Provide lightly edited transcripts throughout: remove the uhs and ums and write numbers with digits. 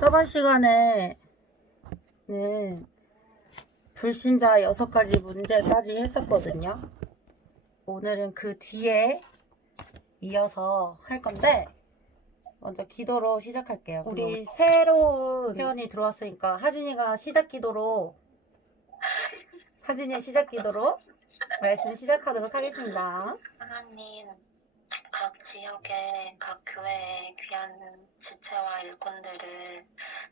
저번 시간에는 불신자 6가지 문제까지 했었거든요. 오늘은 그 뒤에 이어서 할 건데, 먼저 기도로 시작할게요. 우리 새로운 회원이 들어왔으니까 하진이의 시작 기도로 말씀 시작하도록 하겠습니다. 하나님, 각 지역의 각 교회의 귀한 지체와 일꾼들을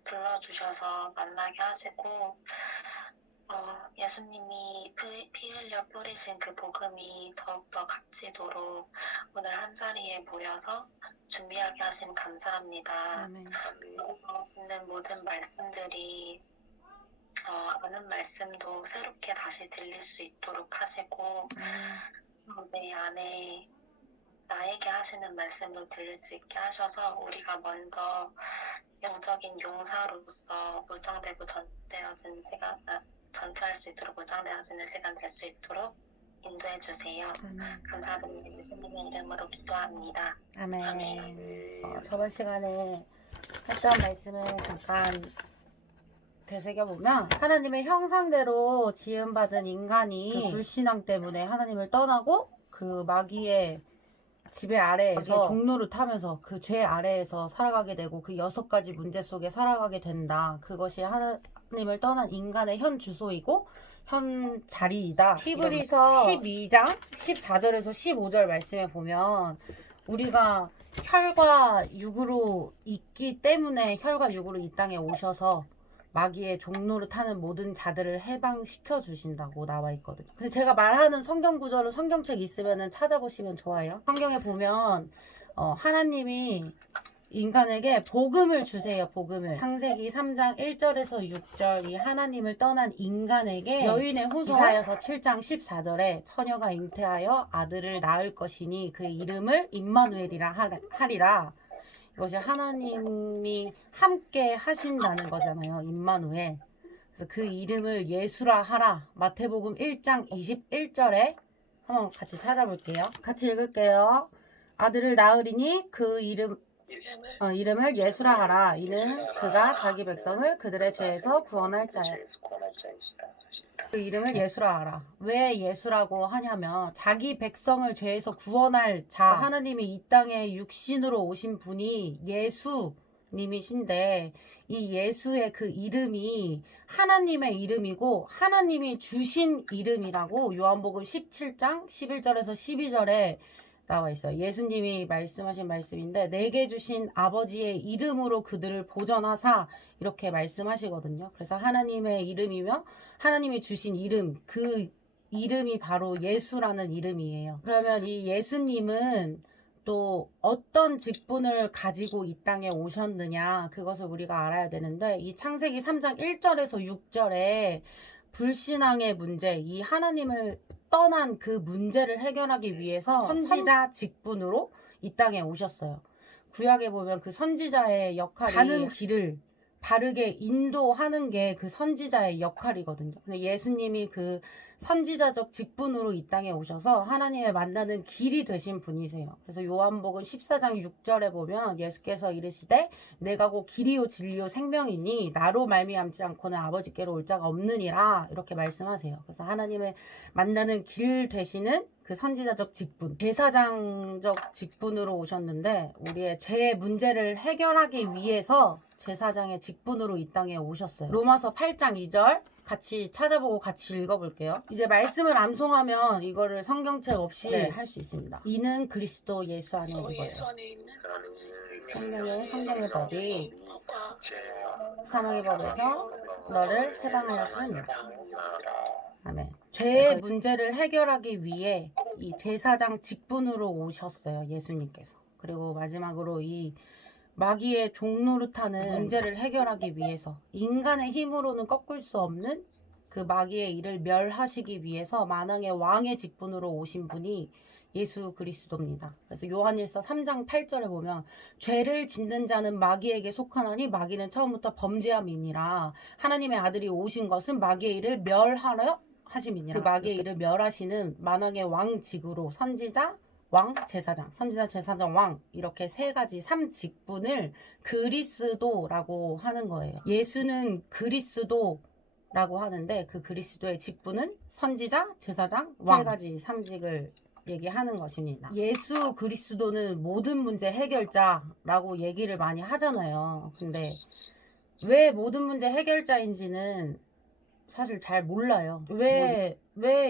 불러주셔서 만나게 하시고, 예수님이 피 흘려 뿌리신 그 복음이 더욱더 값지도록 오늘 한자리에 모여서 준비하게 하심 감사합니다. 아멘. 있는 모든 말씀들이 아는 말씀도 새롭게 다시 들릴 수 있도록 하시고, 내 안에 나에게 하시는 말씀도 들릴 수 있게 하셔서 우리가 먼저 영적인 용사로서 무장되고 전투할 수 있도록 무장되어지는 시간 될 수 있도록 인도해 주세요. 감사드리는 예수님의 이름으로 기도합니다. 아멘. 저번 시간에 했던 말씀을 잠깐 되새겨보면, 하나님의 형상대로 지음받은 인간이 그 불신앙 때문에 하나님을 떠나고 그 마귀의 지배 아래에서 종로를 타면서 그 죄 아래에서 살아가게 되고 그 6가지 문제 속에 살아가게 된다. 그것이 하나님을 떠난 인간의 현 주소이고 현 자리이다. 히브리서 12장 14절에서 15절 말씀에 보면, 우리가 혈과 육으로 있기 때문에 혈과 육으로 이 땅에 오셔서 마귀의 종로를 타는 모든 자들을 해방시켜 주신다고 나와 있거든요. 근데 제가 말하는 성경 구절은 성경책 있으면 찾아보시면 좋아요. 성경에 보면 하나님이 인간에게 복음을 주세요. 복음을. 창세기 3장 1절에서 6절, 이 하나님을 떠난 인간에게 여인의 후손, 이사야서 7장 14절에 처녀가 잉태하여 아들을 낳을 것이니 그 이름을 임마누엘이라 하리라. 이것이 하나님이 함께 하신다는 거잖아요. 임마누엘. 그래서 그 이름을 예수라 하라. 마태복음 1장 21절에 한번 같이 찾아볼게요. 같이 읽을게요. 아들을 낳으리니 그 이름을 예수라 하라. 이는 그가 자기 백성을 그들의 죄에서 구원할 자야. 그 이름을 예수라 하라. 왜 예수라고 하냐면, 자기 백성을 죄에서 구원할 자, 하나님이 이 땅에 육신으로 오신 분이 예수님이신데, 이 예수의 그 이름이 하나님의 이름이고 하나님이 주신 이름이라고 요한복음 17장 11절에서 12절에 나와 있어요. 예수님이 말씀하신 말씀인데, 내게 주신 아버지의 이름으로 그들을 보전하사, 이렇게 말씀하시거든요. 그래서 하나님의 이름이며 하나님이 주신 이름, 그 이름이 바로 예수라는 이름이에요. 그러면 이 예수님은 또 어떤 직분을 가지고 이 땅에 오셨느냐, 그것을 우리가 알아야 되는데, 이 창세기 3장 1절에서 6절에 불신앙의 문제, 이 하나님을 떠난 그 문제를 해결하기 위해서 선지자 직분으로 이 땅에 오셨어요. 구약에 보면 그 선지자의 역할이 가는 길을 바르게 인도하는 게 그 선지자의 역할이거든요. 근데 예수님이 그 선지자적 직분으로 이 땅에 오셔서 하나님을 만나는 길이 되신 분이세요. 그래서 요한복음 14장 6절에 보면 예수께서 이르시되 내가 곧 길이요 진리요 생명이니 나로 말미암지 않고는 아버지께로 올 자가 없느니라, 이렇게 말씀하세요. 그래서 하나님을 만나는 길 되시는 그 선지자적 직분, 제사장적 직분으로 오셨는데, 우리의 죄의 문제를 해결하기 위해서 제사장의 직분으로 이 땅에 오셨어요. 로마서 8장 2절 같이 찾아보고 같이 읽어볼게요. 이제 말씀을 암송하면 이거를 성경책 없이 할 수 있습니다. 이는 그리스도 예수 안에 있는 거예요. 생명의 성경의 법이 사망의 법에서 너를 해방하였으니. 아멘. 죄의 문제를 해결하기 위해 이 제사장 직분으로 오셨어요. 예수님께서. 그리고 마지막으로 이 마귀의 종노릇하는 문제를 해결하기 위해서, 인간의 힘으로는 꺾을 수 없는 그 마귀의 일을 멸하시기 위해서 만왕의 왕의 직분으로 오신 분이 예수 그리스도입니다. 그래서 요한일서 3장 8절에 보면, 죄를 짓는 자는 마귀에게 속하나니 마귀는 처음부터 범죄함이니라. 하나님의 아들이 오신 것은 마귀의 일을 멸하려 하심이니라. 그 마귀의 일을 멸하시는 만왕의 왕직으로 선지자, 왕, 제사장, 선지자, 제사장, 왕 이렇게 세 가지 3직분을 그리스도라고 하는 거예요. 예수는 그리스도라고 하는데 그 그리스도의 직분은 선지자, 제사장, 왕 세 가지 3직을 얘기하는 것입니다. 예수 그리스도는 모든 문제 해결자라고 얘기를 많이 하잖아요. 근데 왜 모든 문제 해결자인지는 사실 잘 몰라요. 왜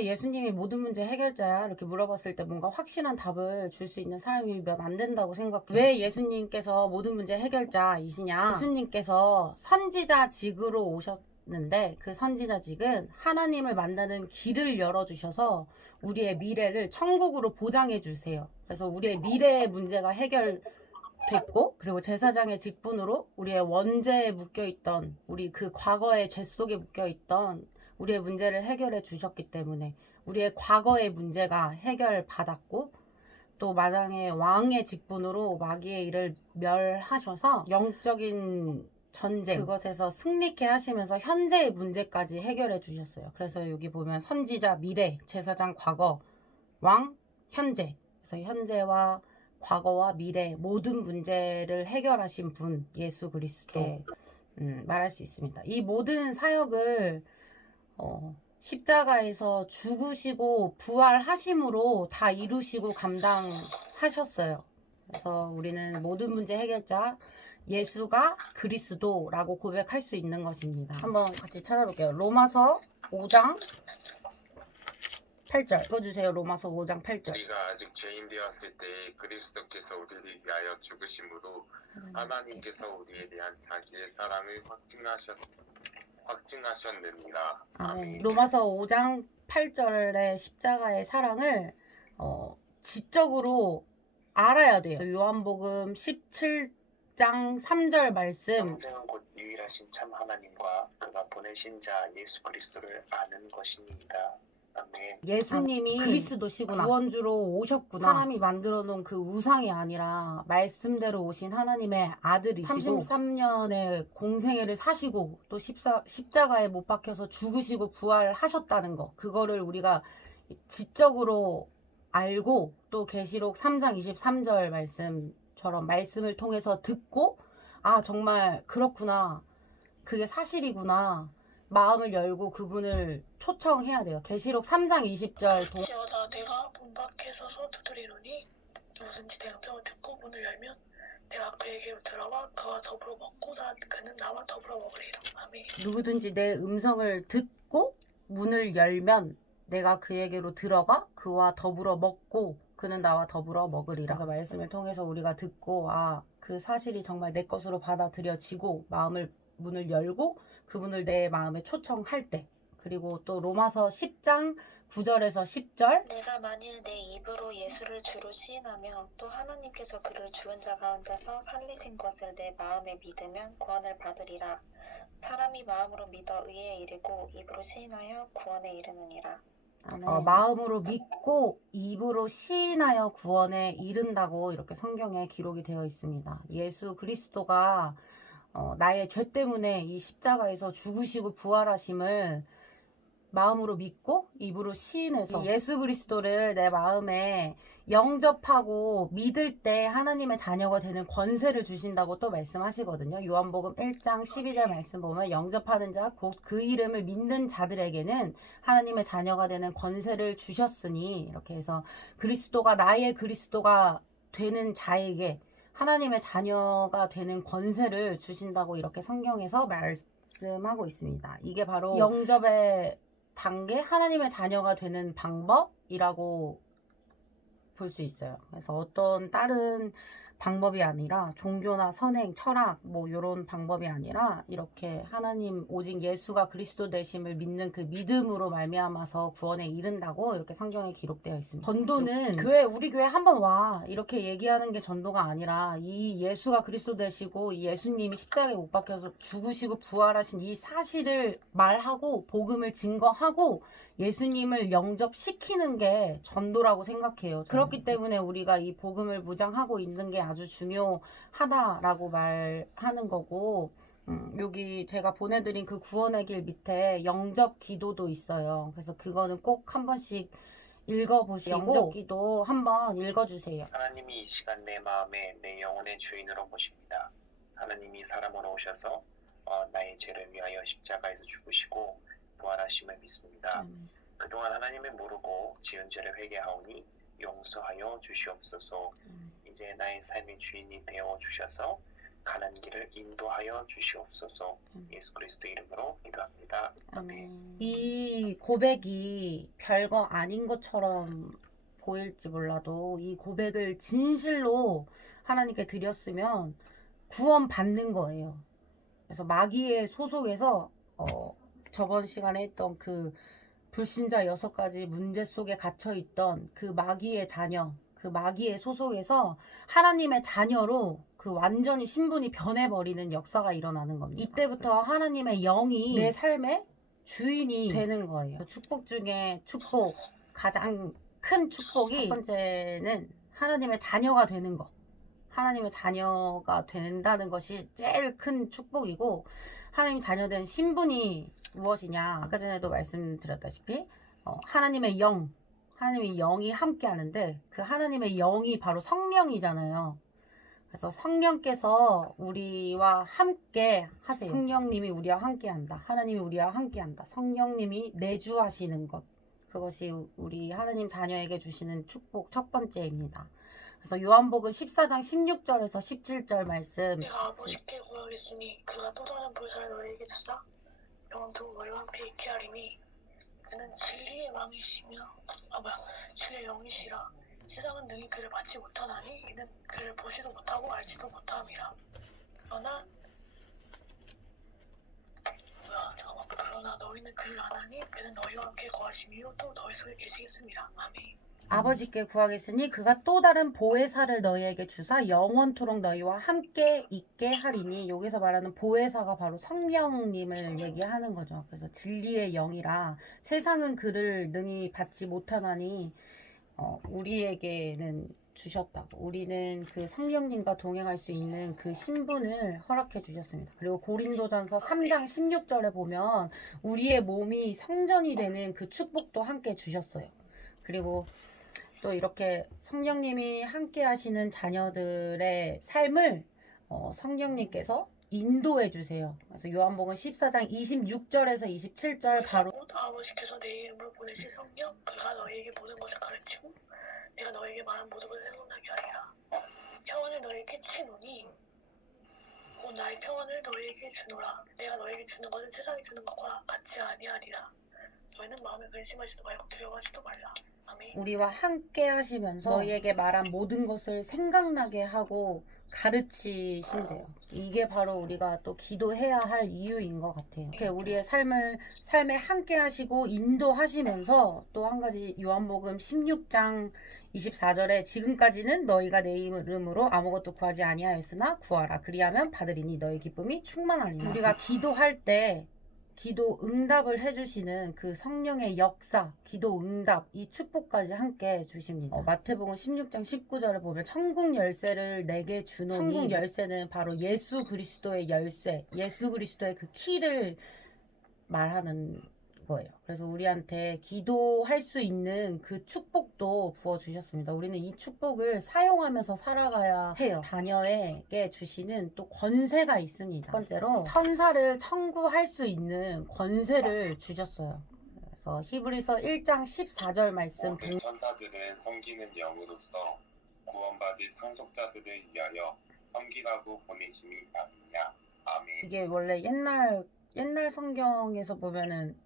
예수님이 모든 문제 해결자야? 이렇게 물어봤을 때 뭔가 확실한 답을 줄 수 있는 사람이면 안 된다고 생각해요. 왜 예수님께서 모든 문제 해결자이시냐? 예수님께서 선지자직으로 오셨는데 그 선지자직은 하나님을 만나는 길을 열어주셔서 우리의 미래를 천국으로 보장해 주세요. 그래서 우리의 미래의 문제가 해결됐고, 그리고 제사장의 직분으로 우리의 원죄에 묶여있던, 우리 그 과거의 죄 속에 묶여있던 우리의 문제를 해결해 주셨기 때문에 우리의 과거의 문제가 해결받았고, 또 마당의 왕의 직분으로 마귀의 일을 멸하셔서 영적인 전쟁 그것에서 승리케 하시면서 현재의 문제까지 해결해 주셨어요. 그래서 여기 보면 선지자 미래, 제사장 과거, 왕 현재. 그래서 현재와 과거와 미래 모든 문제를 해결하신 분 예수 그리스도 말할 수 있습니다. 이 모든 사역을 십자가에서 죽으시고 부활하심으로 다 이루시고 감당하셨어요. 그래서 우리는 모든 문제 해결자 예수가 그리스도라고 고백할 수 있는 것입니다. 한번 같이 찾아볼게요. 로마서 5장 8절 읽어주세요. 로마서 5장 8절. 우리가 아직 죄인 되었을 때 그리스도께서 우리를 위하여 죽으심으로 하나님께서 우리에 대한 자기의 사랑을 확증하셨느니라. 아멘. 로마서 5장 8절의 십자가의 사랑을 지적으로 알아야 돼요. 그래서 요한복음 17장 3절 말씀. 영생은 곧 유일하신 참 하나님과 그가 보내신 자 예수 그리스도를 아는 것이니이다. 아멘. 예수님이 그리스도시구나, 구원주로 오셨구나, 사람이 만들어 놓은 그 우상이 아니라 말씀대로 오신 하나님의 아들이시고 33년의 공생애를 사시고 또 십자가에 못 박혀서 죽으시고 부활하셨다는 거, 그거를 우리가 지적으로 알고 또 계시록 3장 23절 말씀처럼 말씀을 통해서 듣고, 아 정말 그렇구나, 그게 사실이구나, 마음을 열고 그분을 초청해야 돼요. 계시록 3장 20절. 시어다 내가 문 밖에 서서 두드리노니 누구든지 내 음성을 듣고 문을 열면 내가 그에게로 들어와 그와 더불어 먹고 그는 나와 더불어 먹으리라. 아멘. 누구든지 내 음성을 듣고 문을 열면 내가 그에게로 들어가 그와 더불어 먹고 그는 나와 더불어 먹으리라. 그래서 말씀을 통해서 우리가 듣고, 아, 그 사실이 정말 내 것으로 받아들여지고 문을 열고 그분을 내 마음에 초청할 때, 그리고 또 로마서 10장 9절에서 10절. 내가 만일 내 입으로 예수를 주로 시인하며 또 하나님께서 그를 죽은 자 가운데서 살리신 것을 내 마음에 믿으면 구원을 받으리라. 사람이 마음으로 믿어 의에 이르고 입으로 시인하여 구원에 이르느니라. 마음으로 믿고 입으로 시인하여 구원에 이른다고 이렇게 성경에 기록이 되어 있습니다. 예수 그리스도가 나의 죄 때문에 이 십자가에서 죽으시고 부활하심을 마음으로 믿고 입으로 시인해서 예수 그리스도를 내 마음에 영접하고 믿을 때 하나님의 자녀가 되는 권세를 주신다고 또 말씀하시거든요. 요한복음 1장 12절 말씀 보면 영접하는 자 곧 그 이름을 믿는 자들에게는 하나님의 자녀가 되는 권세를 주셨으니, 이렇게 해서 그리스도가 나의 그리스도가 되는 자에게 하나님의 자녀가 되는 권세를 주신다고 이렇게 성경에서 말씀하고 있습니다. 이게 바로 영접의 단계, 하나님의 자녀가 되는 방법이라고 볼 수 있어요. 그래서 어떤 다른 방법이 아니라 종교나 선행, 철학 뭐 이런 방법이 아니라 이렇게 하나님 오직 예수가 그리스도 되심을 믿는 그 믿음으로 말미암아서 구원에 이른다고 이렇게 성경에 기록되어 있습니다. 전도는 우리 교회 한번 와 이렇게 얘기하는 게 전도가 아니라 이 예수가 그리스도 되시고 이 예수님이 십자가에 못 박혀서 죽으시고 부활하신 이 사실을 말하고 복음을 증거하고 예수님을 영접시키는 게 전도라고 생각해요. 그렇기 때문에 우리가 이 복음을 무장하고 있는 게 아주 중요하다라고 말하는 거고, 여기 제가 보내드린 그 구원의 길 밑에 영접 기도도 있어요. 그래서 그거는 꼭 한 번씩 읽어보시고 영접기도 한번 읽어주세요. 하나님이 이 시간 내 마음에 내 영혼의 주인으로 모십니다. 하나님이 사람으로 오셔서 나의 죄를 위하여 십자가에서 죽으시고 부활하심을 믿습니다. 그동안 하나님을 모르고 지은 죄를 회개하오니 용서하여 주시옵소서. 이제 나의 삶의 주인이 되어 주셔서 가는 길을 인도하여 주시옵소서. 예수 그리스도 이름으로 기도합니다. 아멘. 이 고백이 별거 아닌 것처럼 보일지 몰라도 이 고백을 진실로 하나님께 드렸으면 구원 받는 거예요. 그래서 마귀의 소속에서 저번 시간에 했던 그 불신자 6가지 문제 속에 갇혀있던 그 마귀의 자녀, 그 마귀의 소속에서 하나님의 자녀로 그 완전히 신분이 변해버리는 역사가 일어나는 겁니다. 이때부터 하나님의 영이 내 삶의 주인이 되는 거예요. 축복 중에 축복, 가장 큰 축복이 첫 번째는 하나님의 자녀가 되는 것. 하나님의 자녀가 된다는 것이 제일 큰 축복이고, 하나님 자녀된 신분이 무엇이냐, 아까 전에도 말씀드렸다시피 하나님의 영, 하나님의 영이 함께 하는데 그 하나님의 영이 바로 성령이잖아요. 그래서 성령께서 우리와 함께 하세요. 성령님이 우리와 함께 한다. 하나님이 우리와 함께 한다. 성령님이 내주하시는 것, 그것이 우리 하나님 자녀에게 주시는 축복 첫 번째입니다. 그래서 요한복음 14장 16절에서 17절 말씀. 내가 아버지께 구하겠으니 그가 또 다른 보혜사를 너희에게 주사 영원토록 너희와 함께 있게 하리니 그는 진리의 왕이시며 진리의 영이시라. 세상은 능히 그를 받지 못하나니 이는 그를 보지도 못하고 알지도 못함이라. 그러나 너희는 그를 아나니 그는 너희와 함께 거하시며 또 너희 속에 계시겠습니다. 아멘. 아버지께 구하겠으니 그가 또 다른 보혜사를 너희에게 주사 영원토록 너희와 함께 있게 하리니, 여기서 말하는 보혜사가 바로 성령님을 얘기하는 거죠. 그래서 진리의 영이라 세상은 그를 능히 받지 못하나니 우리에게는 주셨다고, 우리는 그 성령님과 동행할 수 있는 그 신분을 허락해 주셨습니다. 그리고 고린도전서 3장 16절에 보면 우리의 몸이 성전이 되는 그 축복도 함께 주셨어요. 그리고 또 이렇게 성령님이 함께 하시는 자녀들의 삶을 성령님께서 인도해 주세요. 그래서 요한복음 14장 26절에서 27절 바로 아버지께서 내 이름으로 보내신 성령 그가 너희에게 모든 것을 가르치고 내가 너희에게 말한 모든 것을 생각나게 하리라. 평안을 너희에게 치노니 곧 나의 평안을 너희에게 주노라. 내가 너희에게 주는 것은 세상이 주는 것과 같지 아니하리라. 너희는 마음에 근심하지도 말고 두려워하지도 말라. 아멘. 우리와 함께 하시면서 너희에게 말한 모든 것을 생각나게 하고 가르치신대요. 이게 바로 우리가 또 기도해야 할 이유인 것 같아요. 이렇게 우리의 삶에 함께 하시고 인도하시면서 또 한 가지 요한복음 16장 24절에 지금까지는 너희가 내 이름으로 아무것도 구하지 아니하였으나 구하라 그리하면 받으리니 너희 기쁨이 충만하리라. 우리가 기도할 때 기도 응답을 해주시는 그 성령의 역사, 기도 응답, 이 축복까지 함께 주십니다. 마태복음 16장 19절에 보면 천국 열쇠를 내게 주노니, 천국 열쇠는 바로 예수 그리스도의 열쇠, 예수 그리스도의 그 키를 말하는 거예요. 그래서 우리한테 기도할 수 있는 그 축복도 부어주셨습니다. 우리는 이 축복을 사용하면서 살아가야 해요. 자녀에게 주시는 또 권세가 있습니다. 첫 번째로 천사를 청구할 수 있는 권세를 주셨어요. 그래서 히브리서 1장 14절 말씀. 모든 천사들은 섬기는 영으로서 구원받을 상속자들을 위하여 섬기라고 보내심이 아니냐. 아멘. 이게 원래 옛날 성경에서 보면은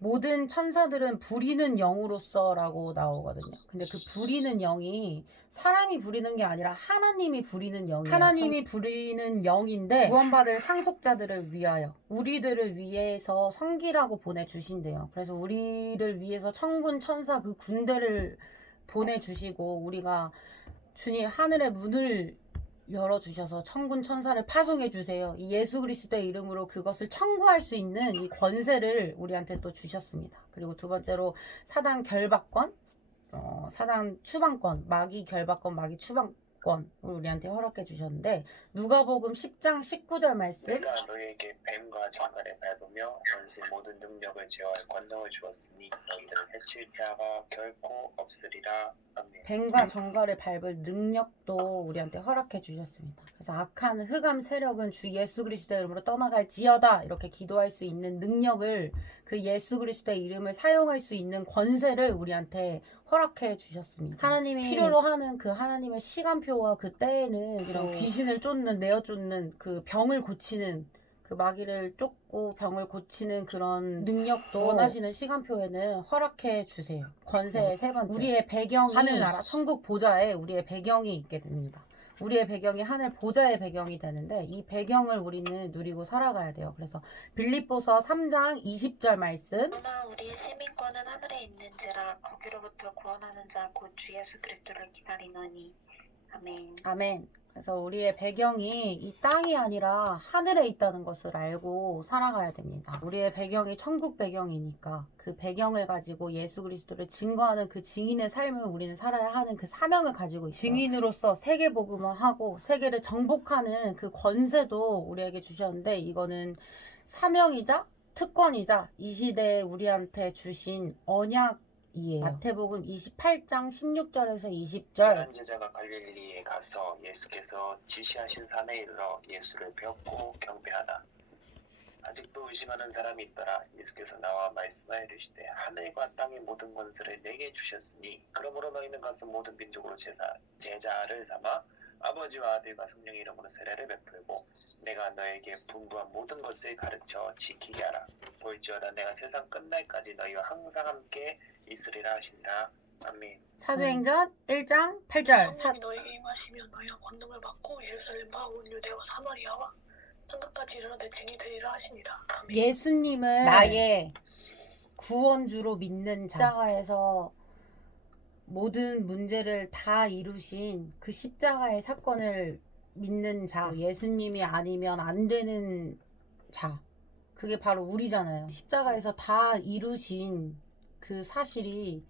모든 천사들은 부리는 영으로서라고 나오거든요. 근데 그 부리는 영이 사람이 부리는 게 아니라 하나님이 부리는 영이에요. 하나님이 부리는 영인데 구원받을 상속자들을 위하여, 우리들을 위해서 섬기라고 보내주신대요. 그래서 우리를 위해서 천군 천사 그 군대를 보내주시고, 우리가 주님 하늘의 문을 열어주셔서 천군 천사를 파송해 주세요. 이 예수 그리스도의 이름으로 그것을 청구할 수 있는 이 권세를 우리한테 또 주셨습니다. 그리고 두 번째로 사단 결박권, 사단 추방권, 마귀 결박권, 마귀 추방권, 특권 우리한테 허락해 주셨는데 누가복음 10장 19절 말씀. 내가 너에게 뱀과 정갈에 밟으며 원수 모든 능력을 제어할 권능을 주었으니 너희를 해칠 자가 결코 없으리라. 아멘. 뱀과 정갈을 밟을 능력도 우리한테 허락해 주셨습니다. 그래서 악한 흑암 세력은 주 예수 그리스도의 이름으로 떠나갈지어다 이렇게 기도할 수 있는 능력을, 그 예수 그리스도의 이름을 사용할 수 있는 권세를 우리한테 허락해 주셨습니다. 하나님이 필요로 하는 그 하나님의 시간표와 그 때에는 이런 귀신을 쫓는, 내어 쫓는, 그 병을 고치는, 그 마귀를 쫓고 병을 고치는 그런 능력도 원하시는 시간표에는 허락해 주세요. 권세의 세 번째, 우리의 배경이 하늘나라 천국 보좌에 우리의 배경이 있게 됩니다. 우리의 배경이 하늘 보좌의 배경이 되는데 이 배경을 우리는 누리고 살아가야 돼요. 그래서 빌립보서 3장 20절 말씀. 그러나 우리의 시민권은 하늘에 있는지라 거기로부터 구원하는 자 곧 주 예수 그리스도를 기다리노니. 아멘. 아멘. 그래서 우리의 배경이 이 땅이 아니라 하늘에 있다는 것을 알고 살아가야 됩니다. 우리의 배경이 천국 배경이니까 그 배경을 가지고 예수 그리스도를 증거하는 그 증인의 삶을 우리는 살아야 하는 그 사명을 가지고 있어요. 증인으로서 세계 복음을 하고 세계를 정복하는 그 권세도 우리에게 주셨는데 이거는 사명이자 특권이자 이 시대에 우리한테 주신 언약 이에요. 마태복음 28장 16절에서 20절. 열한 제자가 갈릴리에 가서 예수께서 지시하신 산에 이르러 예수를 뵙고 경배하다. 아직도 의심하는 사람이 있더라. 예수께서 나와 말씀하여 이르시되 하늘과 땅의 모든 권세를 내게 주셨으니 그러므로 너희는 가서 모든 민족으로 제자를 삼아 아버지와 아들과 성령의 이름으로 세례를 베풀고 내가 너에게 분부한 모든 것을 가르쳐 지키게 하라. 볼지어다 내가 세상 끝날까지 너희와 항상 함께 있으리라 하시니라. 아멘. 사도행전 1장 8절. 성령이 너에게 임하시면 너희가 권능을 받고 예루살렘과 온 유대와 사마리아와 땅끝까지 이르러 내 증인이 되리라 하시니라. 아멘. 예수님을 나의 구원주로 믿는 자, 십자가에서 모든 문제를 다 이루신 그 십자가의 사건을 믿는 자, 예수님이 아니면 안 되는 자, 그게 바로 우리잖아요. 십자가에서 다 이루신 그 사실이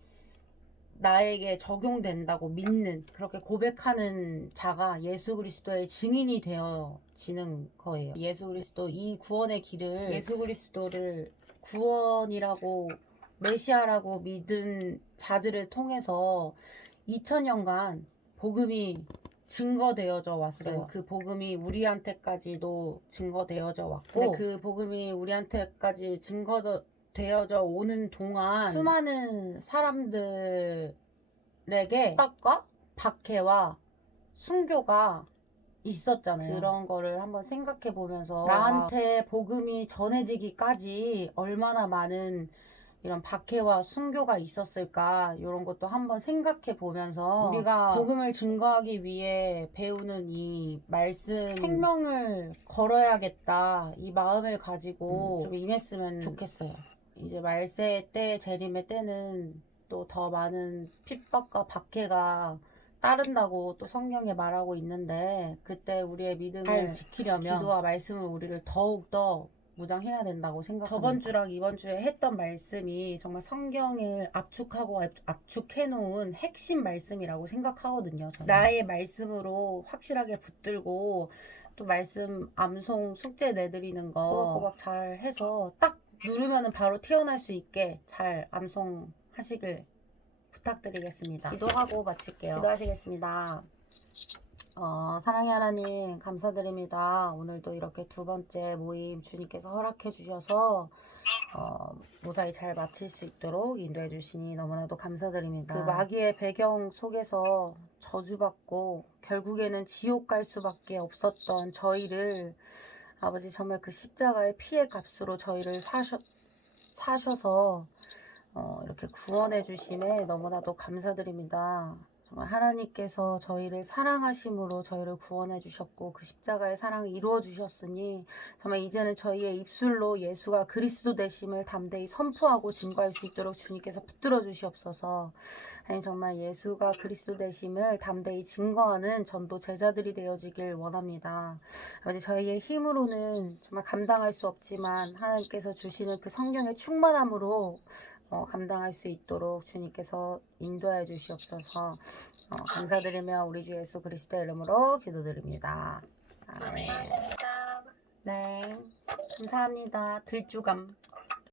나에게 적용된다고 믿는, 그렇게 고백하는 자가 예수 그리스도의 증인이 되어지는 거예요. 예수 그리스도 이 구원의 길을, 예수 그리스도를 구원이라고 메시아라고 믿은 자들을 통해서 2000년간 복음이 증거되어져 왔어요. 그 복음이 우리한테까지도 증거되어져 왔고, 근데 그 복음이 우리한테까지 증거되어져 오는 동안 수많은 사람들에게 핍박과 박해와 순교가 있었잖아요. 그런 거를 한번 생각해 보면서 나한테 복음이 전해지기까지 얼마나 많은 이런 박해와 순교가 있었을까, 이런 것도 한번 생각해 보면서 우리가 복음을 증거하기 위해 배우는 이 말씀 생명을 걸어야겠다, 이 마음을 가지고 좀 임했으면 좋겠어요. 이제 말세의 때, 재림의 때는 또 더 많은 핍박과 박해가 따른다고 또 성경에 말하고 있는데, 그때 우리의 믿음을 잘 지키려면 기도와 말씀을 우리를 더욱더 무장해야 된다고 생각합니다. 저번 주랑 이번 주에 했던 말씀이 정말 성경을 압축하고 압축해놓은 핵심 말씀이라고 생각하거든요. 저는. 나의 말씀으로 확실하게 붙들고 또 말씀 암송 숙제 내드리는 거 꼬박꼬박 잘 해서 딱 누르면은 바로 튀어날 수 있게 잘 암송하시길 부탁드리겠습니다. 기도하고 마칠게요. 기도하시겠습니다. 사랑의 하나님 감사드립니다. 오늘도 이렇게 두 번째 모임 주님께서 허락해 주셔서 무사히 잘 마칠 수 있도록 인도해 주시니 너무나도 감사드립니다. 그 마귀의 배경 속에서 저주받고 결국에는 지옥 갈 수밖에 없었던 저희를 아버지 정말 그 십자가의 피의 값으로 저희를 사셔서 이렇게 구원해 주심에 너무나도 감사드립니다. 정말 하나님께서 저희를 사랑하심으로 저희를 구원해 주셨고 그 십자가의 사랑을 이루어 주셨으니 정말 이제는 저희의 입술로 예수가 그리스도 되심을 담대히 선포하고 증거할 수 있도록 주님께서 붙들어 주시옵소서. 하나님 정말 예수가 그리스도 되심을 담대히 증거하는 전도 제자들이 되어지길 원합니다. 아버지 저희의 힘으로는 정말 감당할 수 없지만 하나님께서 주시는 그 성령의 충만함으로 감당할 수 있도록 주님께서 인도하여 주시옵소서. 감사드리며 우리 주 예수 그리스도의 이름으로 기도드립니다. 아멘. 감사합니다. 네, 감사합니다. 들주감.